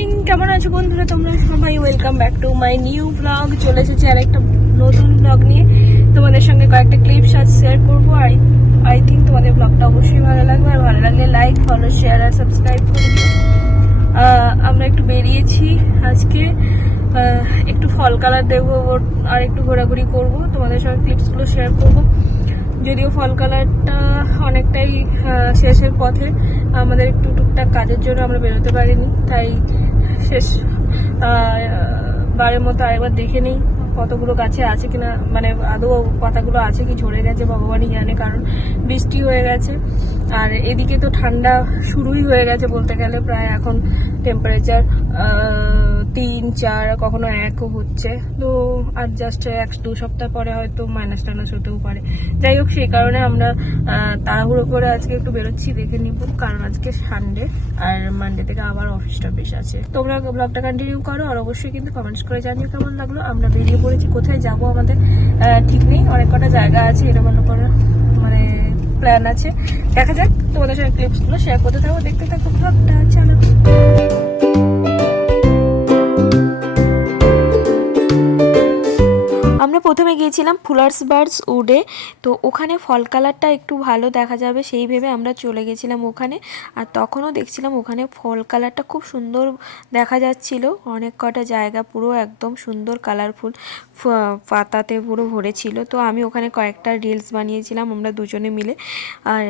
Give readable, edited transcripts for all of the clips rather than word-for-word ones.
Morning, কেমন আছো বন্ধুরা তোমরা সবাই? Welcome back to my new blog. চলে এসেছি আর একটা নতুন ব্লগ নিয়ে। তোমাদের সঙ্গে কয়েকটা ক্লিপস আজ শেয়ার করবো। আই থিঙ্ক তোমাদের ব্লগটা অবশ্যই ভালো লাগবে, আর ভালো লাগলে লাইক, ফলো, শেয়ার আর সাবস্ক্রাইব করে দিও। আমরা একটু বেরিয়েছি আজকে, একটু ফল কালার দেখবো আর একটু ঘোরাঘুরি করবো, তোমাদের সঙ্গে ক্লিপসগুলো শেয়ার করবো। যদিও ফল কালারটা অনেকটাই শেষের পথে, আমাদের একটু টুকটাক কাজের জন্য আমরা বেরোতে পারিনি, তাই শেষ বারের মতো আরেকবার দেখে নিই কতগুলো গাছে আছে কিনা, মানে আদৌ পাতাগুলো আছে কি ঝরে গেছে ভগবানই জানে, কারণ বৃষ্টি হয়ে গেছে। আর এদিকে তো ঠান্ডা শুরুই হয়ে গেছে বলতে গেলে, প্রায় এখন টেম্পারেচার 3-4 কখনো 1ও হচ্ছে। তো আর জাস্ট 1-2 সপ্তাহ পরে হয়তো মাইনাস টাইনাস হতেও পারে। যাই হোক, সেই কারণে আমরা তাড়াহুড়ো করে আজকে একটু বেরোচ্ছি, দেখে নিব, কারণ আজকে সানডে আর মানডে থেকে আবার অফিস টফিস আছে। তোমরা ব্লগটা কন্টিনিউ করো, আর অবশ্যই কিন্তু কমেন্টস করে জানিও কেমন লাগলো। আমরা বেরিয়ে পড়েছি, কোথায় যাব আমাদের ঠিক নেই, অনেক কটা জায়গা আছে এটা মনে করে, মানে প্ল্যান আছে। দেখা যাক, তোমাদের সঙ্গে ক্লিপসগুলো শেয়ার করতে থাকবো, দেখতে থাকো ব্লগটা। চলো। আমরা প্রথমে গিয়েছিলাম ফুলার্স বার্ডস উডে, তো ওখানে ফল কালারটা একটু ভালো দেখা যাবে সেই ভেবে আমরা চলে গেছিলাম ওখানে। আর তখনও দেখছিলাম ওখানে ফল কালারটা খুব সুন্দর দেখা যাচ্ছিল, অনেক কটা জায়গা পুরো একদম সুন্দর কালারফুল পাতাতে পুরো ভরেছিল। তো আমি ওখানে কয়েকটা রিলস বানিয়েছিলাম আমরা দুজনে মিলে, আর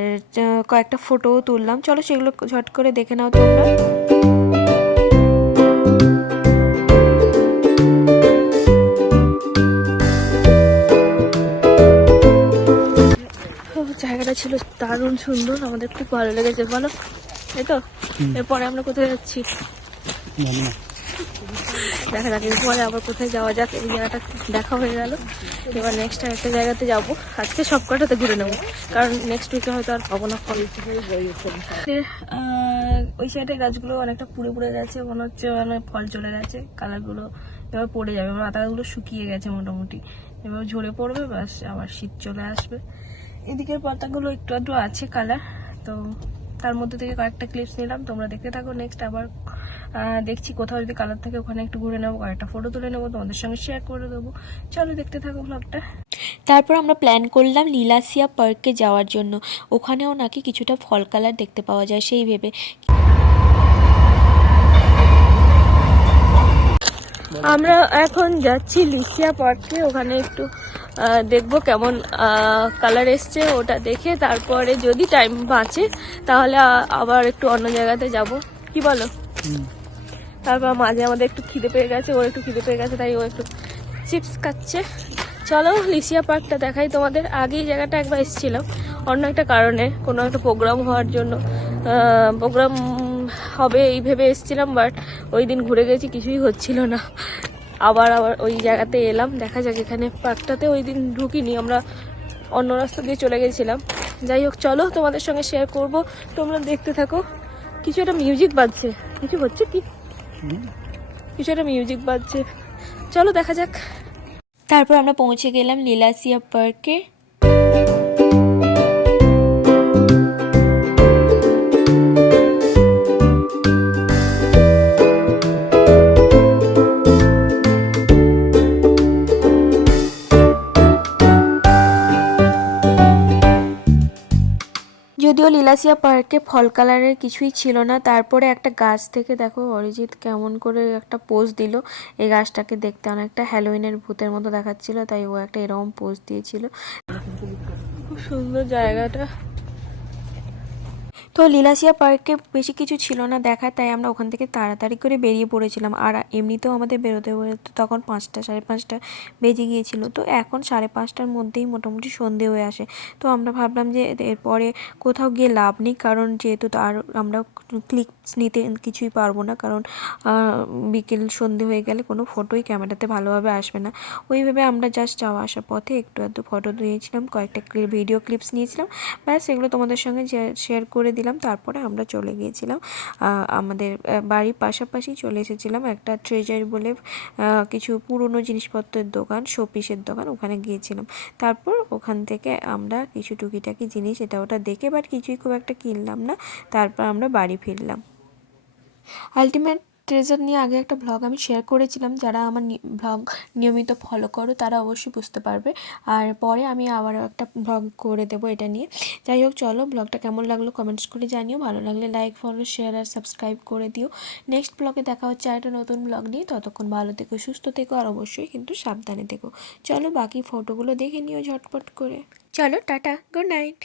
কয়েকটা ফটোও তুললাম। চলো সেগুলো ঝট করে দেখে নাও তোমরা। জায়গাটা ছিল দারুণ সুন্দর, আমাদের খুব ভালো লেগেছে, বলো? এই তো এরপরে আমরা কোথায় যাচ্ছি দেখা যাক, এরপরে আবার কোথায় যাওয়া যাক। এই জায়গাটা দেখা হয়ে গেল, এবার নেক্সট একটা জায়গাতে যাব। আজকে সব কটাতে ঘুরে নেবো, কারণ নেক্সট উইকে হয়তো আর পাবো না ফল। ওই সাইডে গাছগুলো অনেকটা পুড়ে পুড়ে গেছে, মনে হচ্ছে মানে ফল চলে গেছে, কালারগুলো এবার পড়ে যাবে, পাতাগুলো শুকিয়ে গেছে মোটামুটি, এবার ঝরে পড়বে, ব্যাস আবার শীত চলে আসবে। এদিকের পাতাগুলো একটু একটু আছে কালার, তো তার মধ্যে থেকে কয়েকটা ক্লিপস নিলাম, তোমরা দেখতে থাকো। নেক্সট আবার দেখছি কোথাও যদি কালার থাকে ওখানে একটু ঘুরে নেবো, কয়েকটা ফটো তুলে নেবো, তোমাদের সঙ্গে শেয়ার করে দেবো। চলো দেখতে থাকো ব্লগটা। তারপর আমরা প্ল্যান করলাম লীলাসিয়া পার্কে যাওয়ার জন্য, ওখানেও নাকি কিছুটা ফল কালার দেখতে পাওয়া যায় সেই ভেবে। আমরা এখন যাচ্ছি লিসিয়া পার্কে, ওখানে একটু দেখবো কেমন কালার এসছে, ওটা দেখে তারপরে যদি টাইম বাঁচে তাহলে আবার একটু অন্য জায়গাতে যাব, কি বলো? তারপর মাঝে আমাদের একটু খিদে পেয়ে গেছে, ওর একটু খিদে পেয়ে গেছে, তাই ও একটু চিপস খাচ্ছে। চলো লিসিয়া পার্কটা দেখাই তোমাদের। আগে এই জায়গাটা একবার এসেছিলাম অন্য একটা কারণে, কোনো একটা প্রোগ্রাম হওয়ার জন্য, প্রোগ্রাম হবে এই ভেবে এসেছিলাম, বাট ওই দিন ঘুরে গেছি, কিছুই হচ্ছিল না। আবার ওই জায়গাতে এলাম, দেখা যাক। এখানে পার্কটাতে ওই দিন ঢুকিনি, আমরা অন্য রাস্তা দিয়ে চলে গেছিলাম। যাই হোক, চলো তোমাদের সঙ্গে শেয়ার করব, তোমরা দেখতে থাকো। কিছু একটা মিউজিক বাজছে, কিছু হচ্ছে কি, কিছু একটা মিউজিক বাজছে, চলো দেখা যাক। তারপর আমরা পৌঁছে গেলাম লীলাসিয়া পার্কে। যদিও লীলাসিয়া পার্কে ফল কালারের কিছুই ছিল না, তারপরে একটা গাছ থেকে দেখো অরিজিৎ কেমন করে একটা পোজ দিল। এই গাছটাকে দেখতে অনেকটা হ্যালোইনের ভূতের মতো দেখাচ্ছিল, তাই ও একটা এরকম পোজ দিয়েছিল। খুব সুন্দর জায়গাটা। তো লীলাসিয়া পার্কে বেশি কিছু ছিল না দেখার, তাই আমরা ওখান থেকে তাড়াতাড়ি করে বেরিয়ে পড়েছিলাম। আর এমনিতেও আমাদের বেরোতে বেরোতে তখন 5টা 5:30 বেজে গিয়েছিল, তো এখন 5:30টার মধ্যেই মোটামুটি সন্ধে হয়ে আসে। তো আমরা ভাবলাম যে এরপরে কোথাও গিয়ে লাভ নেই, কারণ যেহেতু আর আমরা ক্লিকস নিতে কিছুই পারবো না, কারণ বিকেল সন্ধে হয়ে গেলে কোনো ফটোই ক্যামেরাতে ভালোভাবে আসবে না। ওইভাবে আমরা জাস্ট যাওয়া আসার পথে একটু ফটো দিয়েছিলাম, কয়েকটা ভিডিও ক্লিপস নিয়েছিলাম, ব্যাস এগুলো তোমাদের সঙ্গে শেয়ার করে দিলাম। তারপরে আমরা চলে গিয়েছিলাম আমাদের বাড়ির পাশাপাশি চলে এসেছিলাম একটা ট্রেজার বলে কিছু পুরনো জিনিসপত্রের দোকান, শোপিসের দোকান, ওখানে গিয়েছিলাম। তারপর ওখান থেকে আমরা কিছু টুকিটাকি জিনিস এটা ওটা দেখে, বাট কিছুই খুব একটা কিনলাম না, তারপর আমরা বাড়ি ফিরলাম। আলটিমেট ট্রেজার নিয়ে আগে একটা ব্লগ আমি শেয়ার করেছিলাম, যারা আমার ব্লগ নিয়মিত ফলো করো তারা অবশ্যই বুঝতে পারবে। আর পরে আমি আবারও একটা ব্লগ করে দেবো এটা নিয়ে। যাই হোক, চলো ব্লগটা কেমন লাগলো কমেন্টস করে জানিও, ভালো লাগলে লাইক, ফলো, শেয়ার আর সাবস্ক্রাইব করে দিও। নেক্সট ব্লগে দেখা হচ্ছে একটা নতুন ব্লগ নিয়ে। ততক্ষণ ভালো থেকো, সুস্থ থেকো, আর অবশ্যই কিন্তু সাবধানে থেকো। চলো বাকি ফটোগুলো দেখে নিও ঝটপট করে। চলো টাটা, গুড নাইট।